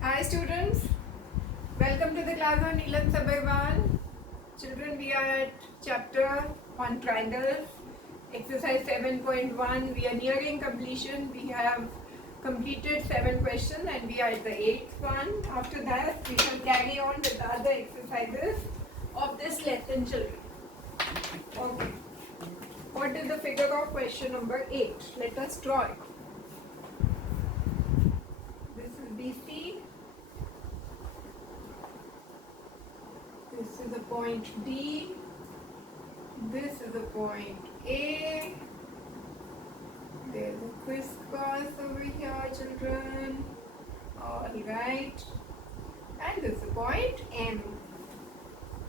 Hi students, welcome to the class on Neelam Sabharwal. Children, we are at chapter on triangles, exercise 7.1. We are nearing completion. We have completed 7 questions and we are at the 8th one. After that, we shall carry on with the other exercises of this lesson, children. Okay. What is the figure of question number 8? Let us draw it. This is BC. This is a point D. This is a point A. There's a crisscross over here, children. Alright. And this is a point M.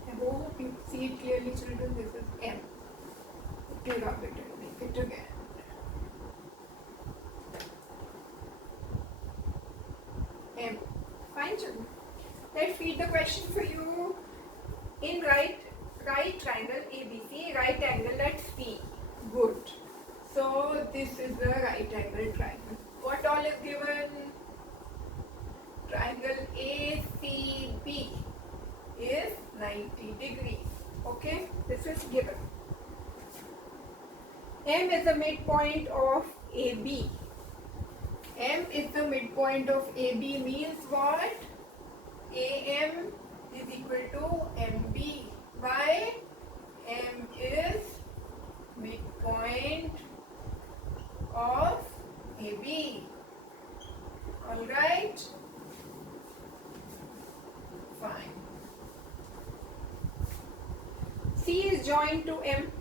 I hope you see it clearly, children. This is M. Okay, rub it and make it again. M. Fine, children. Let's read the question for you. In right triangle ABC, right angle at C. Good. So this is the right angle triangle. What all is given? Triangle ACB is 90 degrees. Okay, this is given. M is the midpoint of AB. M is the midpoint of AB means what? AM is equal to MB. Why? M is midpoint of AB. Alright? Fine. C is joined to M.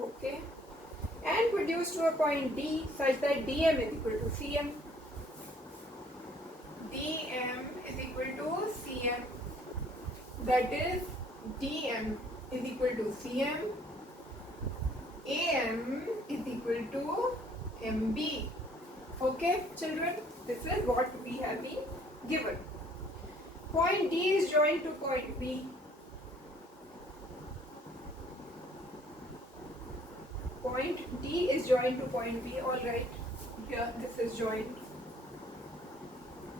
Okay? And produced to a point D such that DM is equal to CM. DM is equal to CM. That is DM is equal to CM. AM is equal to MB. Okay, children, this is what we have been given. Point D is joined to point B. Point D is joined to point B. Alright, here this is joined.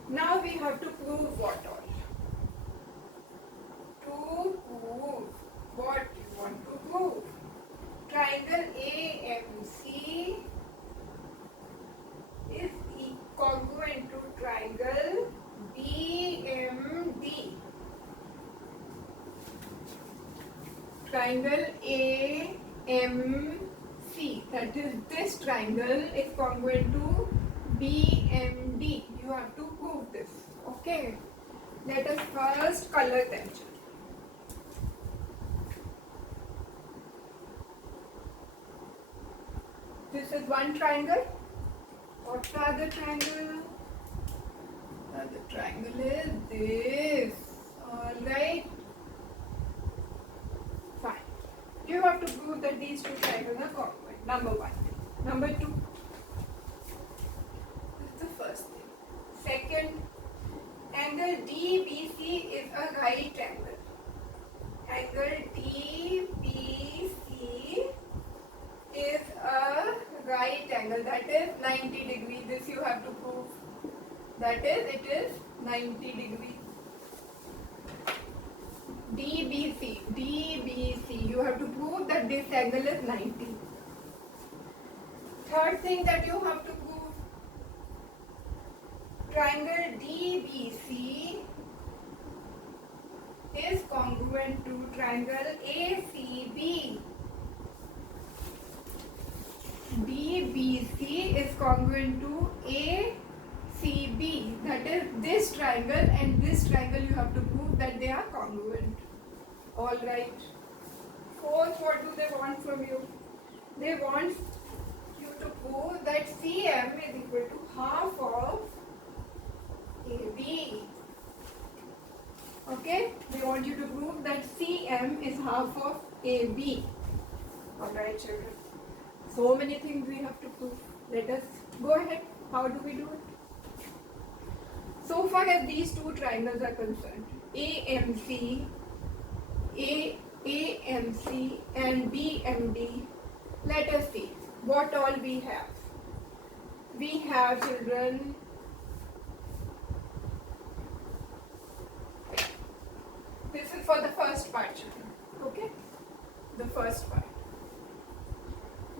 Now we have to prove what all? To prove what you want to prove. Triangle AMC is congruent to triangle BMD. Triangle AMC, that is this triangle, is congruent to BMD. You have to prove this. Okay. Let us first color them. This is one triangle. What's the other triangle? The other triangle is this. Alright. Fine. You have to prove that these two triangles are congruent. Number one. Number two. This is the first thing. Second, angle DBC is a right angle. Angle DBC is a right angle, that is 90 degrees. This you have to prove. That is, it is 90 degrees. DBC, you have to prove that this angle is 90. Third thing that you have to prove, triangle DBC is congruent to triangle ACB. DBC is congruent to ACB. That is this triangle and this triangle you have to prove that they are congruent. Alright. Fourth, what do they want from you? They want you to prove that CM is equal to half of AB. Okay? They want you to prove that CM is half of AB. Alright, children. So many things we have to prove. Let us go ahead. How do we do it? So far as these two triangles are concerned, AMC and BMD, let us see what all we have. We have, children, for the first part, children. Okay, the first part.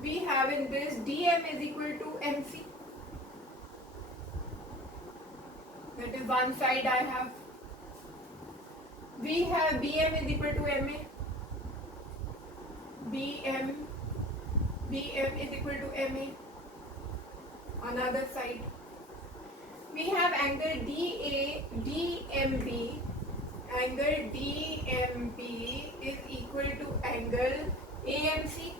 We have in this DM is equal to MC. That is one side I have. We have BM is equal to MA. BM is equal to MA. Another side. We have angle DMB. Angle DMB is equal to angle AMC.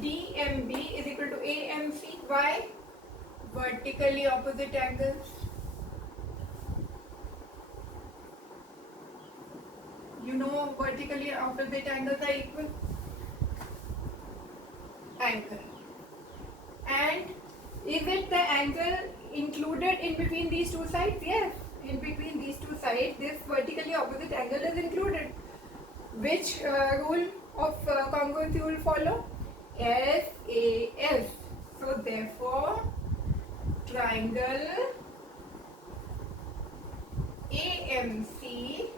DMB is equal to AMC. Why? Vertically opposite angles. You know vertically opposite angles are equal. Angle. And is it the angle included in between these two sides? Yes. In between these two sides, this vertically opposite angle is included. Which rule of congruence you will follow? SAS. So therefore, triangle AMC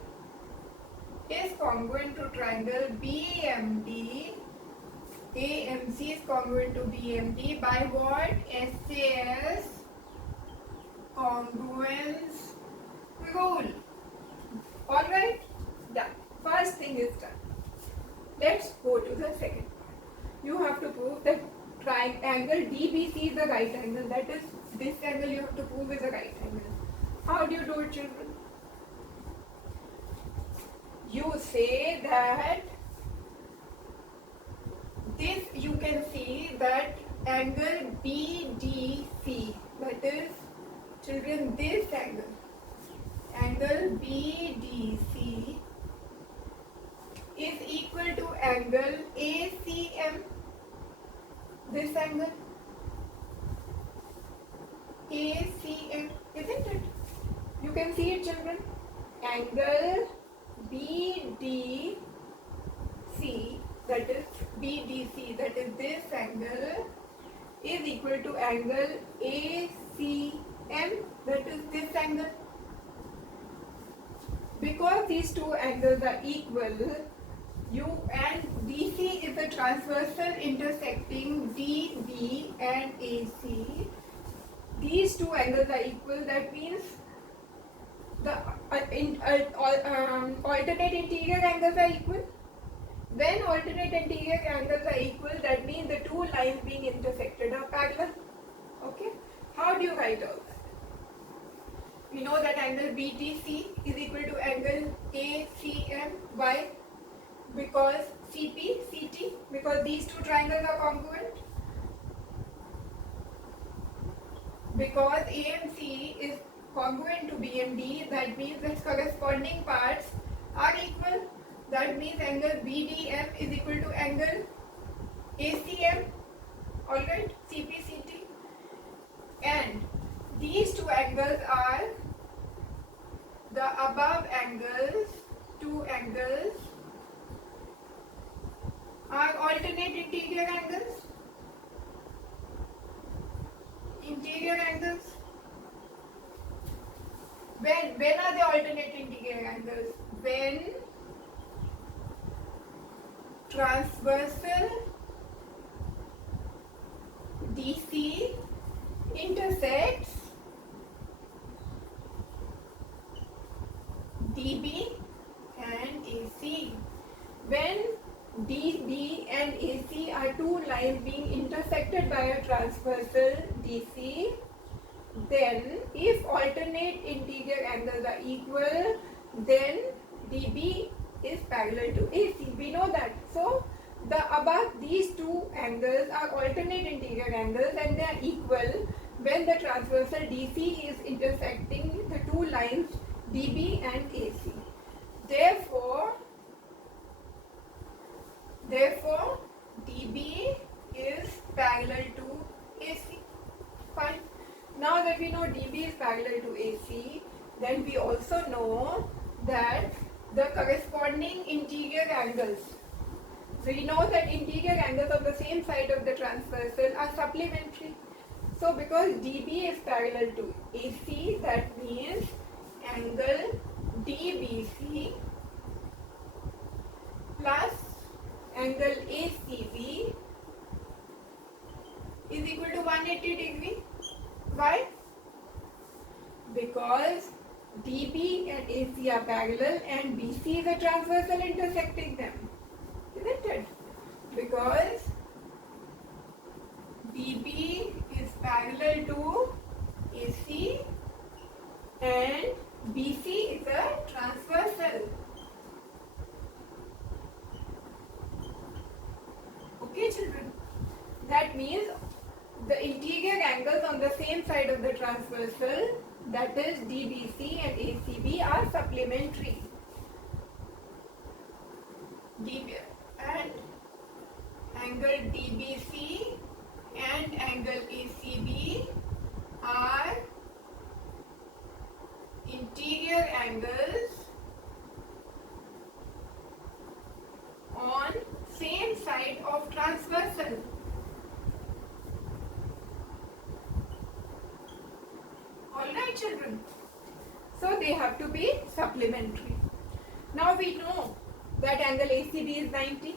is congruent to triangle BMD. AMC is congruent to BMD by what? SAS congruence rule. Alright? Done. First thing is done. Let's go to the second part. You have to prove that triangle DBC is the right angle. That is, this angle you have to prove is a right angle. How do you do it, children? You say that this, you can see that angle BDC, that is, children, this angle BDC is equal to angle ACM, this angle ACM, isn't it? You can see it, children. Angle BDC, that is BDC, that is this angle, is equal to angle ACM, that is this angle. Because these two angles are equal, and DC is the transversal intersecting DB and AC. These two angles are equal. That means the alternate interior angles are equal. When alternate interior angles are equal, that means the two lines being intersected are parallel. Okay? How do you write all that? We know that angle BTC is equal to angle ACM. Why? Because CP, CT, because these two triangles are congruent. Because AMC is congruent to BMD, that means its corresponding parts are equal. That means angle BDM is equal to angle ACM. Alright, CPCT. And these two angles are the above angles, two angles are alternate interior angles. Interior angles. When are they alternate interior angles? When transversal DC intersects DB and AC. When DB and AC are two lines being intersected by a transversal DC, then if alternate interior angles are equal, then DB is parallel to AC. We know that. So the above these two angles are alternate interior angles and they are equal when the transversal DC is intersecting the two lines DB and AC. Therefore DB is parallel to AC. Fine. Now that we know DB is parallel to AC, then we also know that the corresponding interior angles. We know that interior angles of the same side of the transversal are supplementary. So because DB is parallel to AC, that means angle DBC plus angle ACB is equal to 180 degree. Why? Because DB and AC are parallel and BC is a transversal intersecting them, isn't it? Because DB is parallel to AC and BC is a transversal. Okay, children? That means the interior angles on the same side of the transversal, that is DBC and ACB, are supplementary. DB and angle DBC and angle ACB are interior angles on same side of transversal. Alright, children. So they have to be supplementary. Now we know that angle ACB is 90.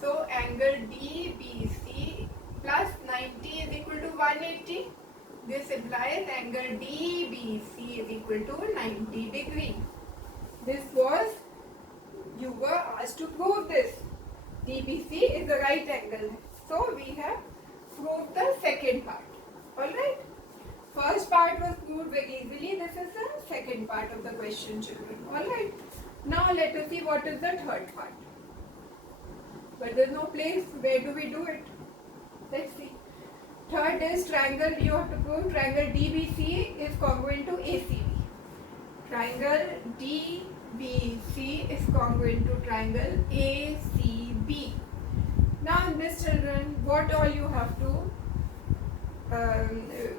So angle DBC plus 90 is equal to 180. This implies angle DBC is equal to 90 degree. This was, you were asked to prove this. DBC is the right angle. So we have proved the second part. Alright. First part was proved very easily. This is the second part of the question, children. Alright. Now let us see what is the third part. But there is no place. Where do we do it? Let's see. Third is triangle. You have to prove triangle DBC is congruent to ACB. Triangle DBC is congruent to triangle ACB. Now in this, children, what all you have to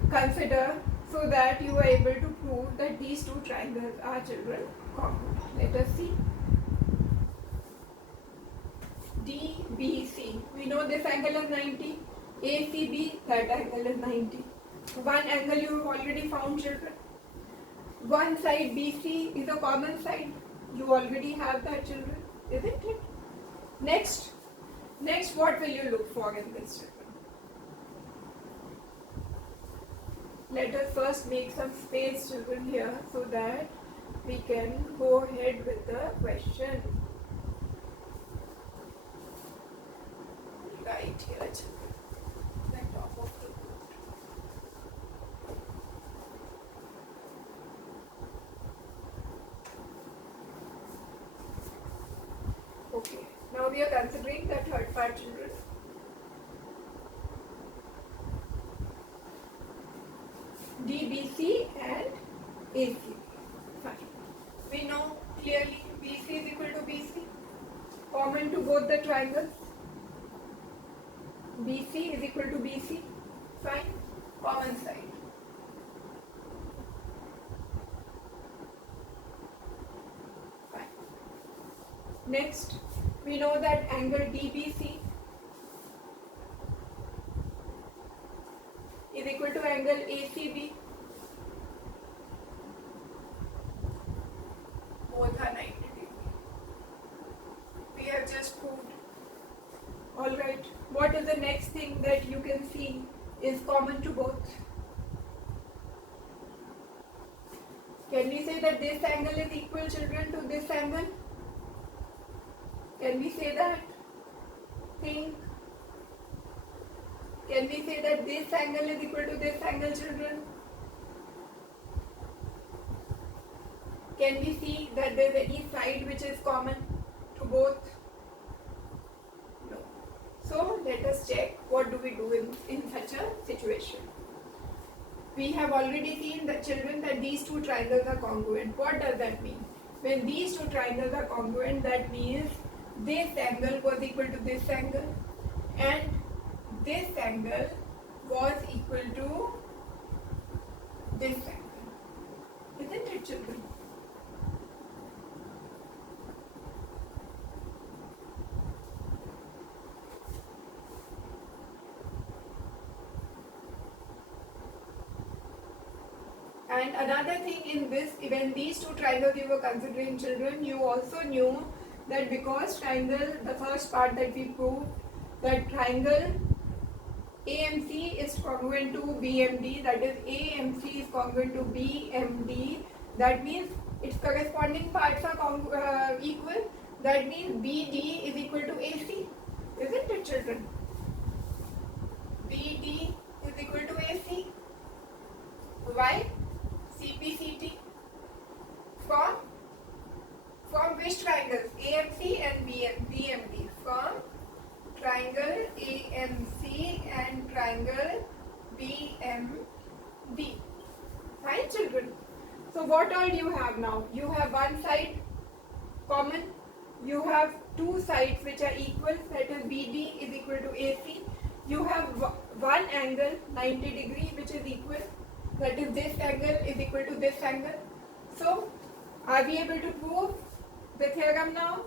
consider so that you are able to prove that these two triangles are, children, congruent. Let us see. DBC, we know this angle is 90. ACB, that angle is 90. One angle you have already found, children. One side BC is a common side. You already have that, children, isn't it? Next, what will you look for in this, children? Let us first make some space, children, here so that we can go ahead with the question. Right here, children, the top of the board. Okay, now we are considering the third part, children. DBC and ACB. Fine. We know clearly BC is equal to BC. Common to both the triangles. BC is equal to BC. Fine. Common side. Fine. Next, we know that angle DBC is equal to angle ACB. Both are 90 degree. We have just proved. Alright, what is the next thing that you can see is common to both? Can we say that this angle is equal, children, to this angle? Can we say that? Think. Can we say that this angle is equal to this angle, children? Can we see that there is any side which is common to both? No. So let us check what do we do in such a situation. We have already seen that, children, that these two triangles are congruent. What does that mean? When these two triangles are congruent, that means this angle was equal to this angle and this angle was equal to this angle. Isn't it, children? And another thing in this, when these two triangles you were considering, children, you also knew that because triangle, the first part that we proved, that triangle AMC is congruent to BMD, that is AMC is congruent to BMD, that means its corresponding parts are equal, that means BD is equal to AC, isn't it, children? BD is equal to AC. Why? CPCT. From which triangles? AMC and BMD. From triangle AMC and triangle BMD. Right, children? So what all do you have now? You have one side common. You have two sides which are equal. That is BD is equal to AC. You have one angle 90 degree which is equal. That is this angle is equal to this angle. So are we able to prove the theorem now?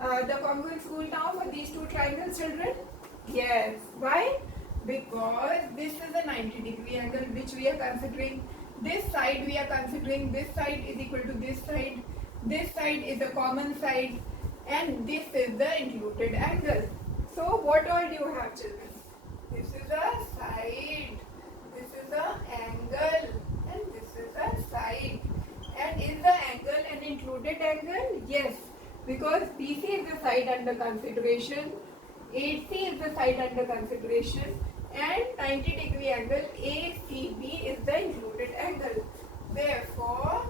The congruence rule now for these two triangles, children? Yes. Why? Because this is a 90 degree angle which we are considering. This side we are considering, this side is equal to this side. This side is a common side and this is the included angle. So what all do you have, children? This is a side, this is a angle and this is a side. And is the angle an included angle? Yes, because BC is the side under consideration, AC is the side under consideration and 90 degree angle ACB is the included angle. Therefore,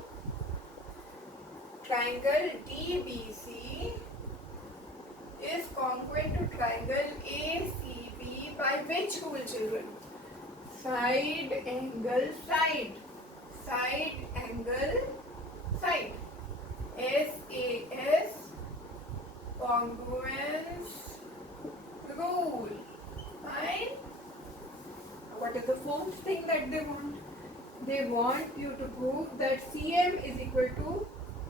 triangle DBC is congruent to triangle ACB by which rule, children? Side angle side. Side angle side. SAS congruence rule. Fine. What is the fourth thing that they want? They want you to prove that CM is equal to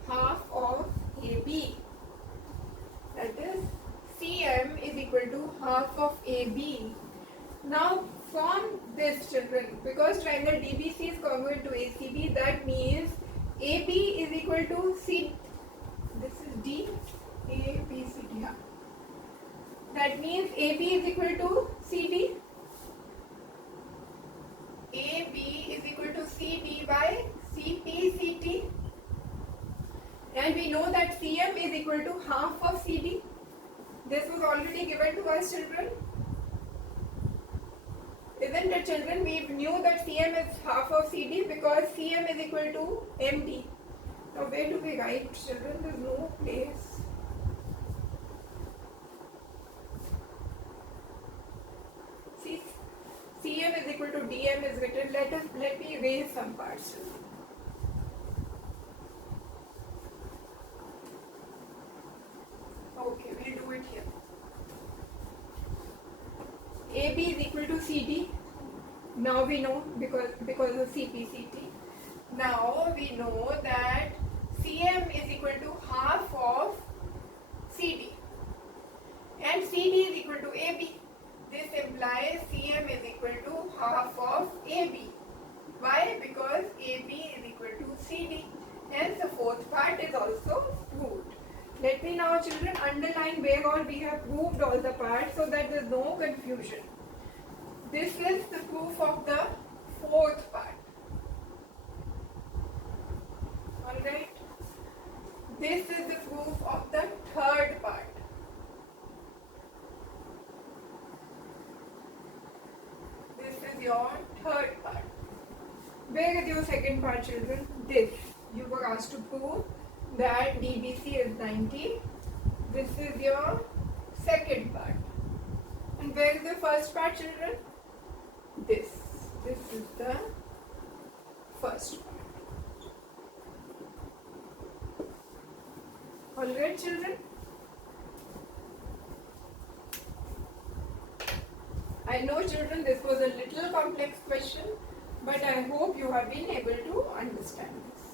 half of AB. That is, CM is equal to half of AB. Now, from this, children, because triangle DBC is congruent to ACB, that means AB is equal to C. This is D, A, B, C, D. That means AB is equal to CD. AB is equal to CD by CPCT. And we know that CM is equal to half of CD. This was already given to us, children. Isn't it, children? We knew that CM is half of CD because CM is equal to MD. Now where do we write, children? There is no place. See, CM is equal to DM is written. Let me erase some parts. Okay, we'll do it here. AB is equal to CD. Now we know because of CPCT. Now we know that CM is equal to half of CD and CD is equal to AB. This implies CM is equal to half of AB. Why? Because AB is equal to CD. Hence the fourth part is also proved. Let me now, children, underline where all we have proved all the parts so that there is no confusion. This is the proof of the fourth part. Alright. This is the proof of the third part. This is your third part. Where is your second part, children? This. You were asked to prove that DBC is 90. This is your second part. And where is the first part, children? This. This is the first part. Alright, children? I know, children, this was a little complex question, but I hope you have been able to understand this.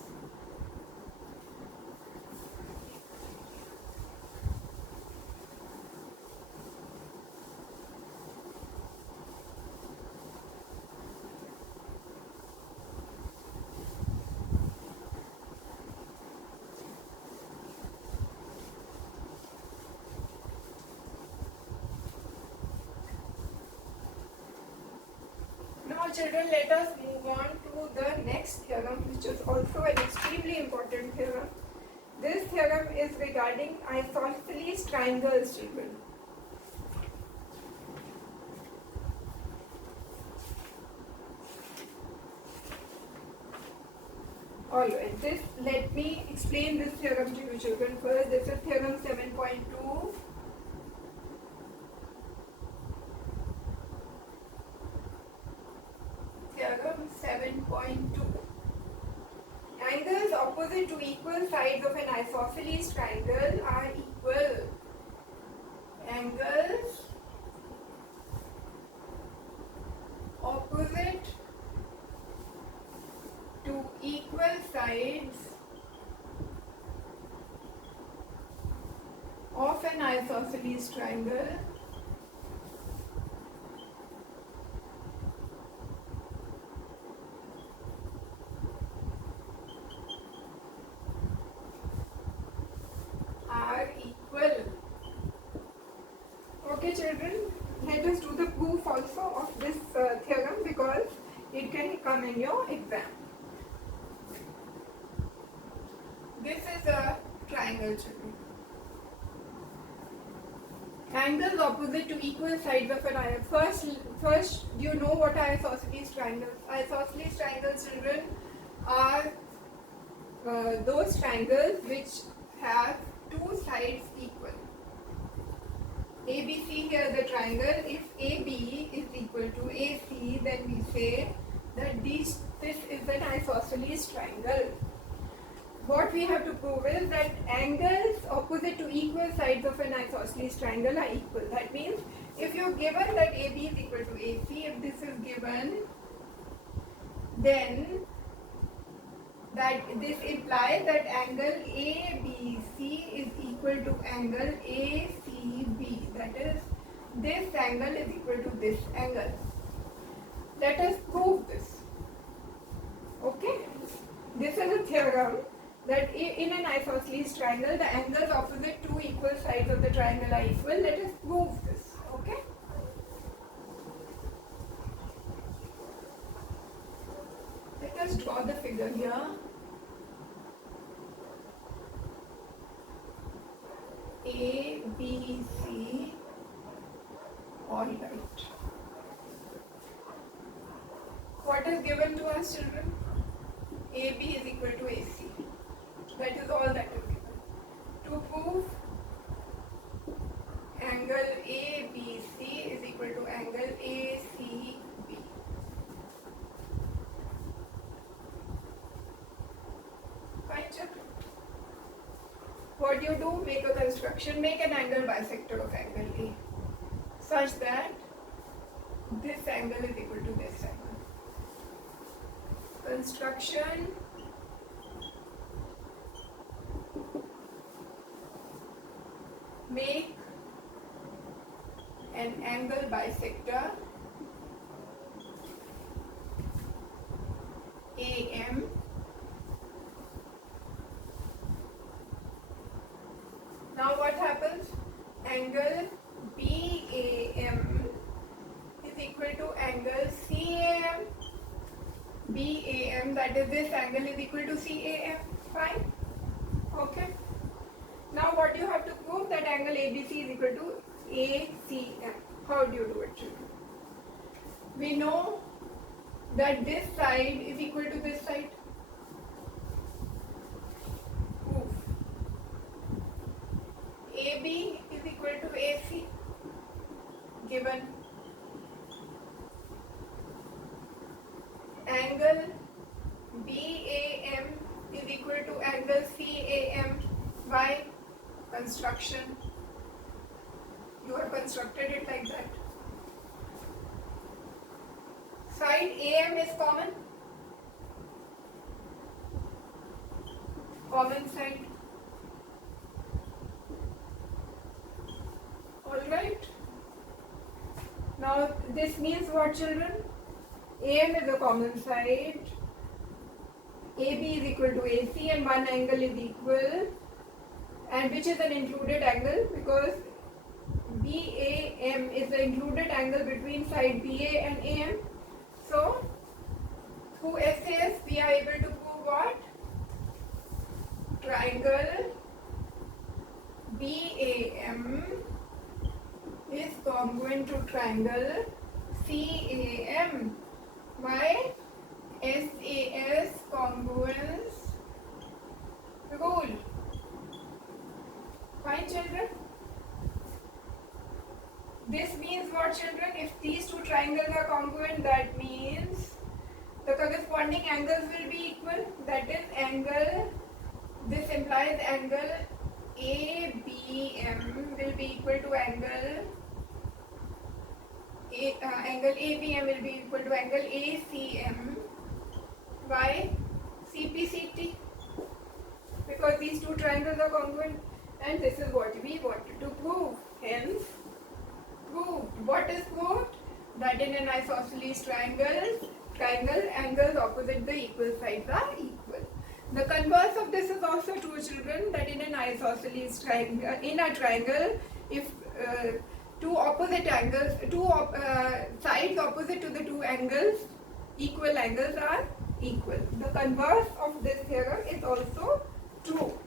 children, let us move on to the next theorem, which is also an extremely important theorem. This theorem is regarding isosceles triangles, children. Alright, let me explain this theorem to you, children. First, this is theorem 7.2. Theorem 7.2. Angles opposite to equal sides of an isosceles triangle are equal. Angles opposite to equal sides of an isosceles triangle are equal. Okay, children, let us do the proof also of this theorem, because it can come in your exam. This is a triangle, children. Angles opposite to equal sides of an isosceles. First, you know what are isosceles triangles? Isosceles triangles, children, are those triangles which have two sides equal. ABC, here the triangle, if AB is equal to AC, then we say that this is an isosceles triangle. What we have to prove is that angles opposite to equal sides of an isosceles triangle are equal. That means if you're given that AB is equal to AC, if this is given, then this implies that angle ABC is equal to angle ACB. That is, this angle is equal to this angle. Let us prove this. Okay? This is a theorem that in an isosceles triangle, the angles opposite two equal sides of the triangle are equal. Let us prove this. Okay? Let us draw the figure here. A, B, C, all right. What is given to us, children? AB is equal to AC. That is all that is given. To prove angle ABC is equal to angle ACB. Fine, children. What do you do? Make a construction, make an angle bisector of angle A such that this angle is equal to this angle. Construction, make an angle bisector AM Now what happens? Angle BAM is equal to angle CAM. BAM, that is, this angle is equal to CAM. Fine. Okay. Now what do you have to prove? That angle ABC is equal to ACM. How do you do it, children? We know that this side is equal to this side. Proof. AB is equal to AC. Given. Angle BAM is equal to angle CAM by construction. You have constructed it like that. Side AM is common. Common side. Alright. Now this means what, children? AM is a common side. AB is equal to AC and one angle is equal, and which is an included angle because BAM is the included angle between side BA and AM. So through SAS we are able to prove what? Triangle BAM is congruent to triangle CAM. Why? SAS congruence rule. Fine, children? This means what, children? If these two triangles are congruent, that means the corresponding angles will be equal. That is angle, this implies angle ABM will be equal to angle angle ABM will be equal to angle ACM. Why? CPCT. Because these two triangles are congruent, and this is what we wanted to prove. Hence, proved. What is proved? That in an isosceles triangle, angles opposite the equal sides are equal. The converse of this is also true, children, that in an isosceles triangle, in a triangle, if two opposite angles, sides opposite to the two angles, equal angles are equal. The converse of this theorem is also true.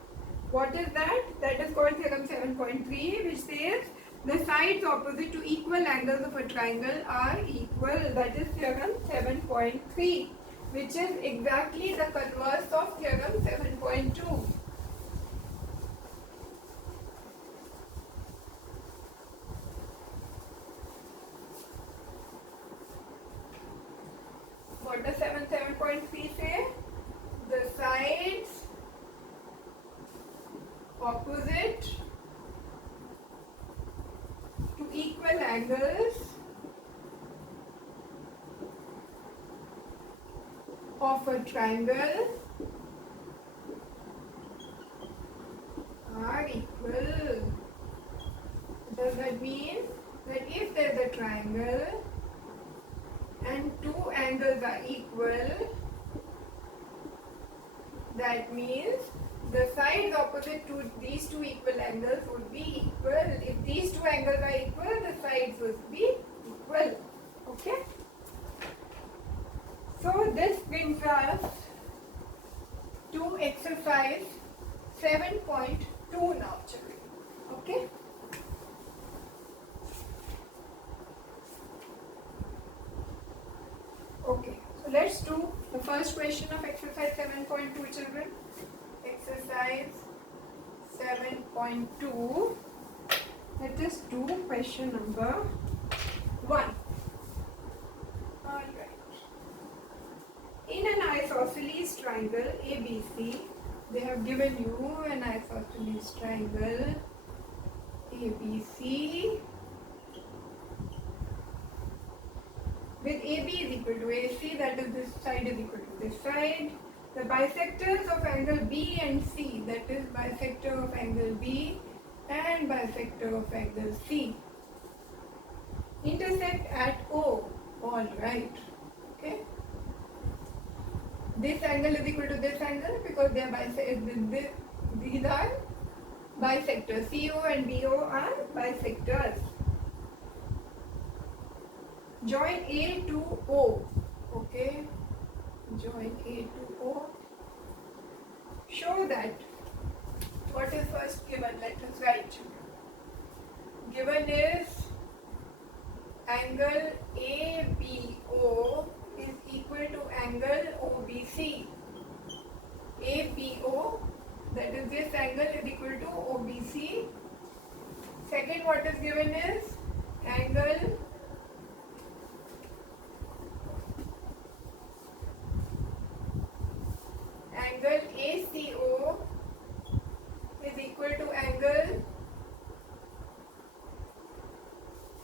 What is that? That is called theorem 7.3, which says the sides opposite to equal angles of a triangle are equal. That is theorem 7.3, which is exactly the converse of theorem 7.2. What does 7.3 say? The sides opposite to equal angles of a triangle are equal. Does that mean that if there is a triangle and two angles are equal, that means the sides opposite to these two equal angles would be equal. If these two angles are equal, the sides would be equal. Okay? So this brings us to exercise 7.2 now, children. Okay? Okay, so let's do the first question of exercise 7.2, children. Exercise 7.2. Let us do question number 1. Alright. In an isosceles triangle ABC, they have given you an isosceles triangle ABC with AB is equal to AC, that is this side is equal to this side. The bisectors of angle B and C, that is bisector of angle B and bisector of angle C, intersect at O. All right. Okay. This angle is equal to this angle because they are these are bisectors. CO and BO are bisectors. Join A to O. Okay. Join A to O. Show that. What is first given? Let us write. Given is angle ABO is equal to angle OBC. ABO, that is this angle, is equal to OBC. Second, what is given is angle ACO is equal to angle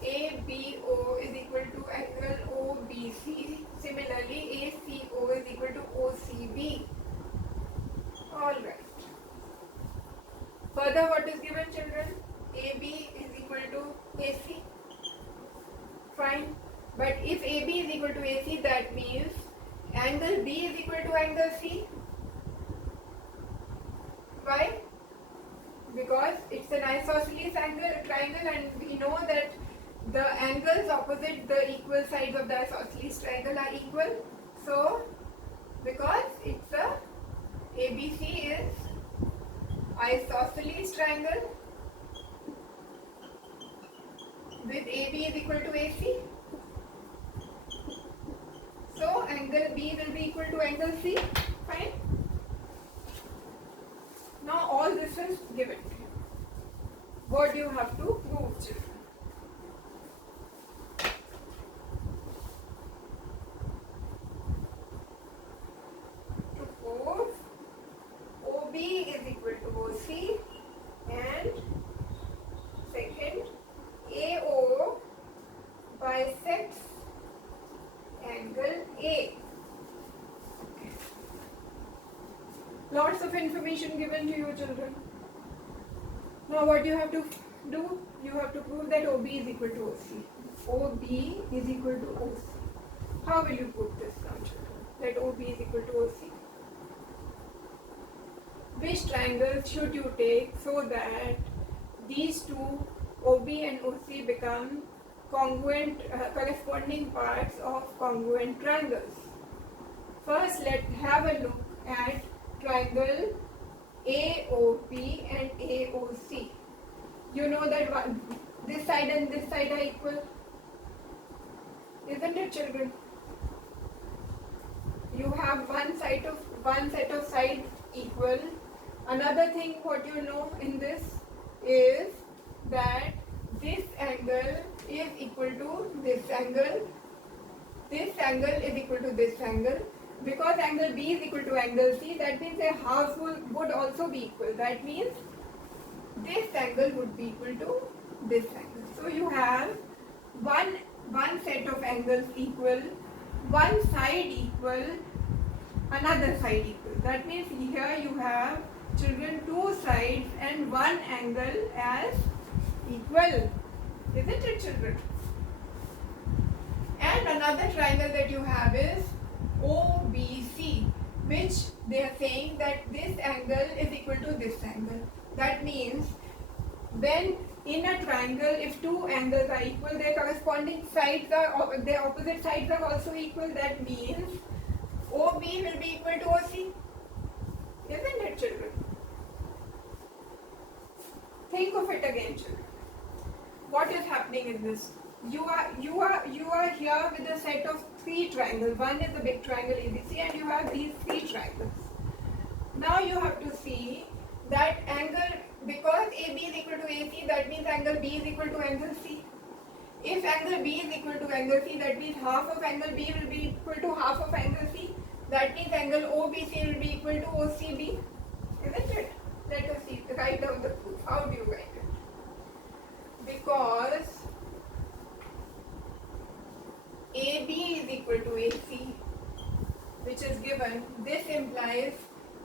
ABO is equal to angle OBC. Similarly, ACO is equal to OCB. Alright. Further, what is given, children? AB is equal to AC. Fine. But if AB is equal to AC, that means angle B is equal to angle C. Why? Because it's an isosceles triangle, and we know that the angles opposite the equal sides of the isosceles triangle are equal. So, because it's a ABC is isosceles triangle with AB is equal to AC. So, angle B will be equal to angle C. Fine. Now, all this is given. What do you have to prove, children? To prove OB is equal to OC and second AO bisects angle A. Okay. Lots of information given to you, children. Now what you have to do? You have to prove that OB is equal to OC. OB is equal to OC. How will you prove this now, children? That OB is equal to OC? Which triangles should you take so that these two OB and OC become congruent, corresponding parts of congruent triangles? First, let's have a look at triangle AOP and AOC. You know that this side and this side are equal, isn't it, children? You have one set of sides equal. Another thing what you know in this is that this angle is equal to this angle. This angle is equal to this angle. Because angle B is equal to angle C, that means a half would also be equal. That means this angle would be equal to this angle. So you have one set of angles equal, one side equal, another side equal. That means here you have, children, two sides and one angle as equal. Isn't it, children? And another triangle that you have is OBC, which they are saying that this angle is equal to this angle. That means when in a triangle, if two angles are equal, their corresponding sides are, their opposite sides are also equal. That means OB will be equal to OC. Isn't it, children? Think of it again, children. What is happening in this? You are here with a set of three triangles. One is the big triangle ABC, and you have these three triangles. Now you have to see that angle, because AB is equal to AC, that means angle B is equal to angle C. If angle B is equal to angle C, that means half of angle B will be equal to half of angle C. That means angle OBC will be equal to OCB. Isn't it? Let us see. Write down the proof. How do you write it? Because AB is equal to AC, which is given, this implies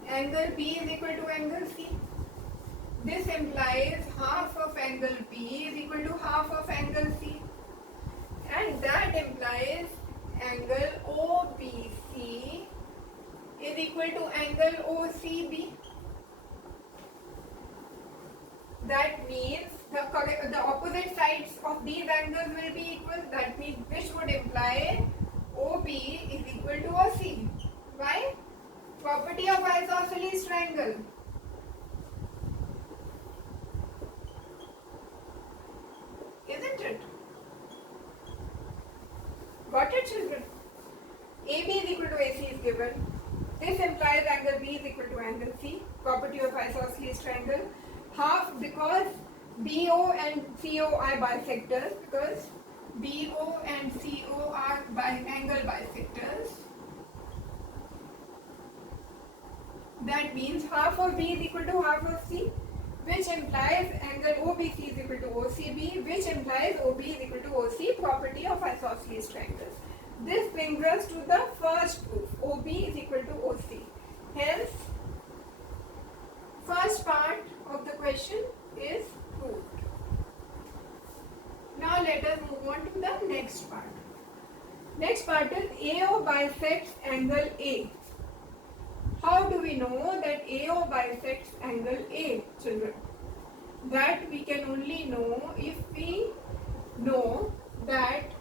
angle B is equal to angle C. This implies half of angle B is equal to half of angle C. And that implies angle OBC is equal to angle OCB. That means the opposite sides of these angles will be equal. That means which would imply OB is equal to OC. Why? Property of isosceles triangle. Isn't it? Got it, children? AB is equal to AC is given. This implies angle B is equal to angle C. Property of isosceles triangle. Half, because BO and CO are bisectors, because BO and CO are angle bisectors. That means half of B is equal to half of C, which implies angle OBC is equal to OCB, which implies OB is equal to OC, property of isosceles triangles. This brings us to the first proof, OB is equal to OC. Hence, first part of the question is proved. Now let us move on to the next part. Next part is AO bisects angle A. How do we know that AO bisects angle A, children? That we can only know if we know that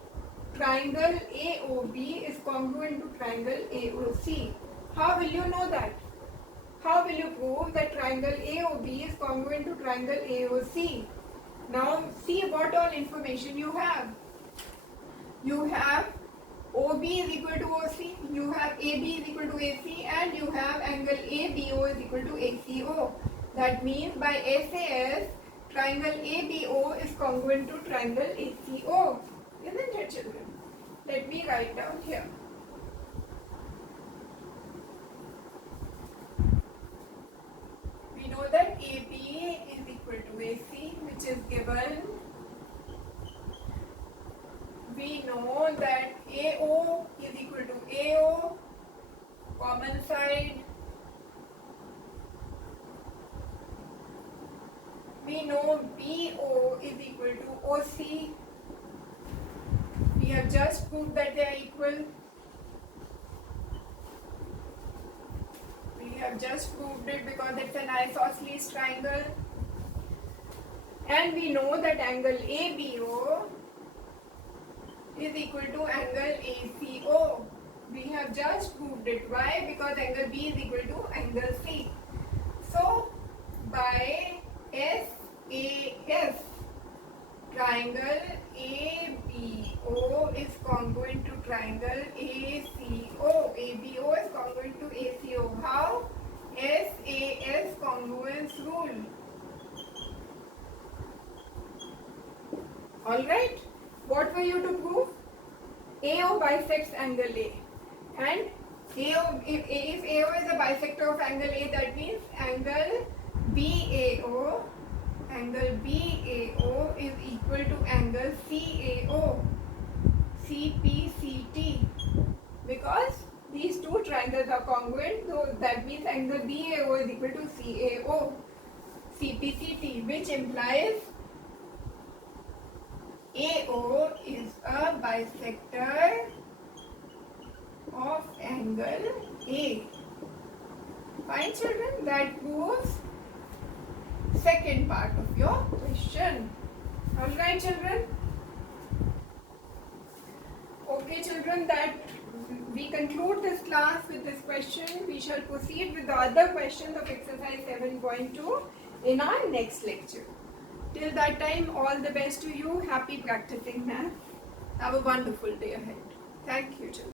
triangle AOB is congruent to triangle AOC. How will you know that? How will you prove that triangle AOB is congruent to triangle AOC? Now see what all information you have. You have OB is equal to OC, you have AB is equal to AC, and you have angle ABO is equal to ACO. That means by SAS, triangle ABO is congruent to triangle ACO. Isn't it, children? Let me write down here. We know that AB is equal to AC, which is given. We know that AO is equal to AO, common side. We know BO is equal to OC. We have just proved that they are equal. We have just proved it because it's an isosceles triangle. And we know that angle ABO is equal to angle ACO. We have just proved it. Why? Because angle B is equal to angle C. So, by SAS, triangle ABO is congruent to triangle ACO. ABO is congruent to ACO. How? SAS congruence rule. Alright? What were you to prove? AO bisects angle A. And AO, if AO is a bisector of angle A, that means angle BAO is equal to angle CAO, CPCT. Because these two triangles are congruent, so that means angle BAO is equal to CAO, CPCT, which implies AO is a bisector of angle A. Fine, children, that proves second part of your question. Alright, children. Okay, children, that we conclude this class with this question. We shall proceed with the other questions of exercise 7.2 in our next lecture. Till that time, all the best to you. Happy practicing math. Have a wonderful day ahead. Thank you, children.